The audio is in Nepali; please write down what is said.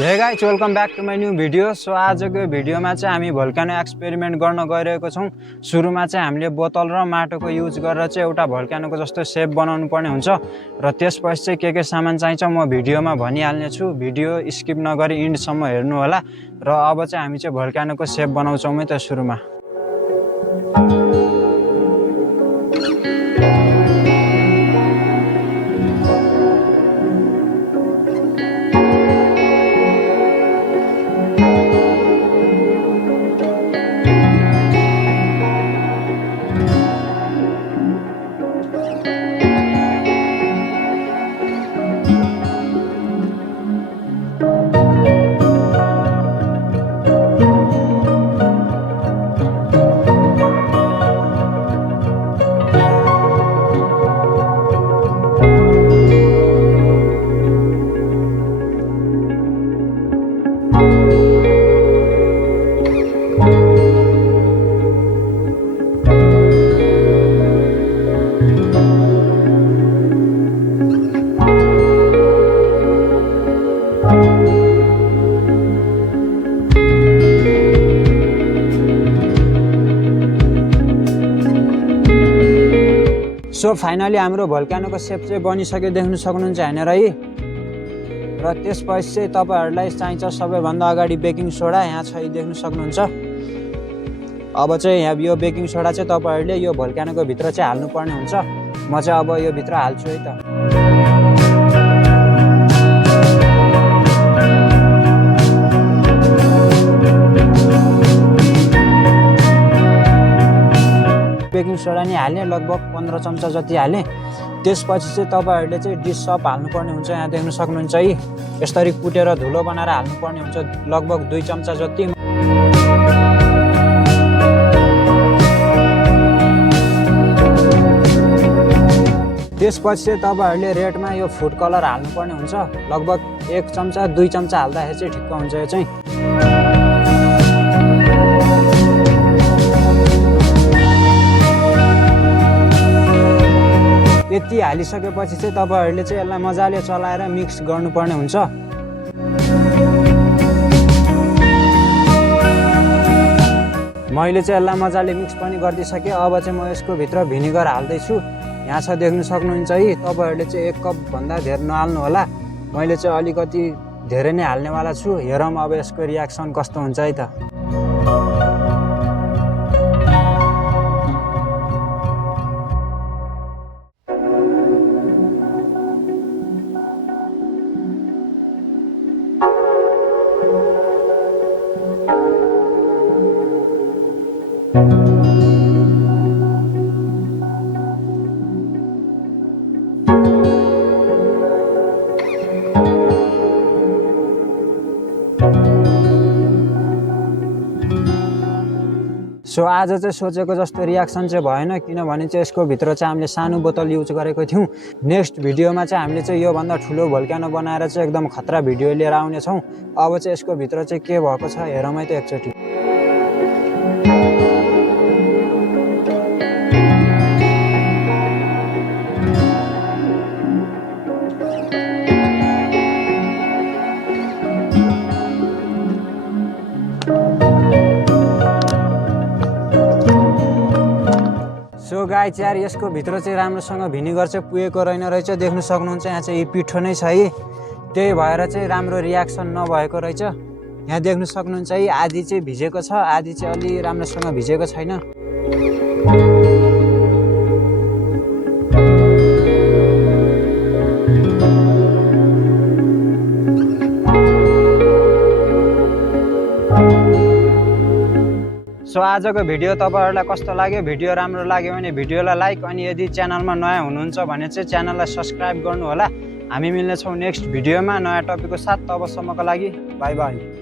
हे guys welcome back to my new video. So आजको भिडियोमा चाहिँ हामी भोल्कानो एक्सपेरिमेन्ट गर्न गइरहेको छौँ। सुरुमा चाहिँ हामीले बोतल र माटोको युज गरेर चाहिँ एउटा भोल्कानोको जस्तो सेप बनाउनु पर्ने हुन्छ र त्यसपछि चाहिँ के सामान चाहिन्छ म भिडियोमा भनिहाल्ने छु। भिडियो स्किप नगरी इन्डसम्म हेर्नु होला। र अब चाहिँ हामी चाहिँ भोल्कानोको सेप बनाउँछौँ है त सुरुमा। सो फाइनली हाम्रो भोल्कानोको सेप चाहिँ बनिसक्यो, देख्नु सक्नुहुन्छ हैन र है। र त्यसपछि चाहिँ तपाईहरुलाई चाहिन्छ सबैभन्दा अगाडि बेकिङ सोडा। यहाँ छ देख्नु सक्नुहुन्छ। अब चाहिँ यहाँ यो बेकिङ सोडा चाहिँ तपाईहरुले यो भोल्कानोको भित्र चाहिँ हाल्नु पर्ने हुन्छ। म चाहिँ अब यो भित्र हाल्छु है त। बेकिङ सोडा नि हाल्ने, लगभग 15 चम्चा जति हाल्ने। त्यसपछि चाहिँ तपाईहरुले चाहिँ डिस सप हाल्नुपर्ने हुन्छ। यहाँ देख्नु सक्नुहुन्छ है, यसरी कुटेर धुलो बनाएर हाल्नुपर्ने हुन्छ, लगभग 2 चम्चा जति। त्यसपछि चाहिँ तपाईहरुले रेडमा यो फुड कलर हाल्नुपर्ने हुन्छ, लगभग 1 चम्चा 2 चम्चा हाल्दाखेरि चाहिँ ठिक्क हुन्छ यो चाहिँ। यति हालिसकेपछि चाहिँ तपाईहरुले चाहिँ यसलाई मजाले चलाएर मिक्स गर्नुपर्ने हुन्छ। मैले चाहिँ यसलाई मजाले मिक्स पनि गरिदिसकेँ। अब चाहिँ म यसको भित्र भिनेगर हाल्दैछु। यहाँ छ देख्नु सक्नुहुन्छ है। तपाईहरुले चाहिँ 1 कप भन्दा धेरै नहाल्नु होला। मैले चाहिँ अलिकति धेरै नै हाल्नेवाला छु। हेरौँ अब यसको रियाक्सन कस्तो हुन्छ है त। सो आज चाहिँ सोचेको जस्तो रियाक्सन चाहिँ भएन, किनभने चाहिँ यसको भित्र चाहिँ हामीले सानो बोतल युज गरेको थियौँ। नेक्स्ट भिडियोमा चाहिँ हामीले चाहिँ योभन्दा ठुलो भोल्कानो बनाएर चाहिँ एकदम खतरा भिडियो लिएर आउनेछौँ। अब चाहिँ यसको भित्र चाहिँ के भएको छ हेरौँ है त एकचोटि। सो गाइस यार, यसको भित्र चाहिँ राम्रोसँग भिनेगर चाहिँ पुगेको रहेन रहेछ। देख्नु सक्नुहुन्छ यहाँ चाहिँ पिठो नै छ है। त्यही भएर चाहिँ राम्रो रियाक्सन नभएको रहेछ। यहाँ देख्नु सक्नुहुन्छ है, आधी चाहिँ भिजेको छ, आधी चाहिँ अलि राम्रोसँग भिजेको छैन। सो आजको भिडियो तपाईहरुलाई कस्तो लाग्यो? भिडियो राम्रो लाग्यो भने भिडियोलाई लाइक, अनि यदि च्यानलमा नयाँ हुनुहुन्छ भने चाहिँ च्यानललाई सब्स्क्राइब गर्नु होला। हामी मिल्नेछौँ नेक्स्ट भिडियोमा नयाँ टपिकको साथ। तबसम्मको लागि बाई बाई।